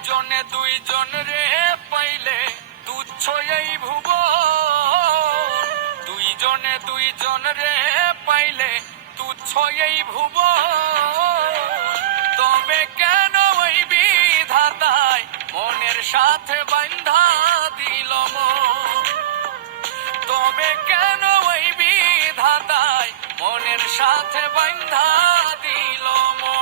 দুইজনে দুইজন রে পাইলে তুচ্ছ এই ভুব, দুইজনে দুইজন রে পাইলে তুচ্ছ এই ভুব। তবে কেন ওই বিধাতায় মনের সাথে বান্ধা দিল মন? তবে কেন ওই বিধাতায় মনের সাথে বান্ধা দিল মন?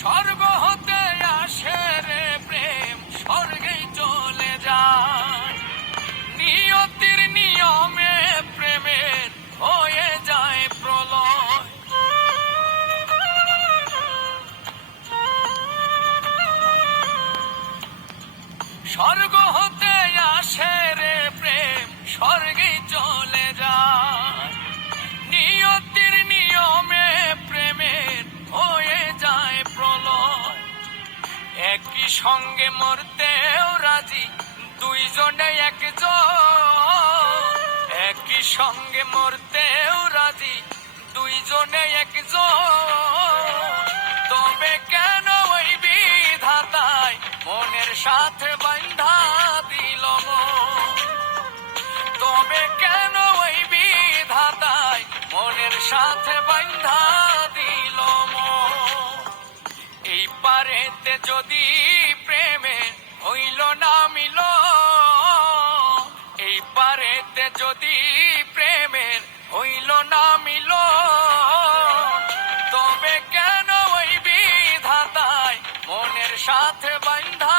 স্বর্গ হতে আসে রে প্রেম, স্বর্গেই চলে যায়। নিয়তির নিয়মে প্রেমের হয়ে যায় প্রলয়। স্বর্গ হতে আসে রে প্রেম, স্বর্গেই চলে যায়। নিয়তির নিয়মে প্রেমের হয়ে যায় প্রলয়। একই সঙ্গে মরতেও রাজি দুইজনে একজন, একই সঙ্গে মরতেও রাজি দুইজনে একজন। তবে কেন ওই বিধাতায় মনের সাথে বান্ধা দিল মন? তবে কেন ওই বিধাতায় মনের সাথে বান্ধা দিল মন? এই পারেতে যদি প্রেমে হইল না মিল, এই পারেতে যদি প্রেমের হইল না মিল, তবে কেন ওই বিধাতায় মনের সাথে বান্ধা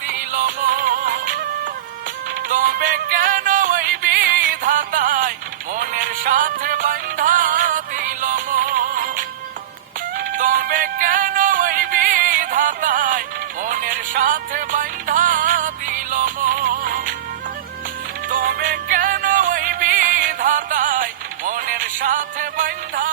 দিল মন? তবে কেন ওই বিধাতায় মনের সাথে বান্ধা দিল মন? তবে কেন ওই বিধাতায় মনের সাথে বান্ধা দিল মন? তবে কেন ওই বিধাতায় মনের সাথে বান্ধা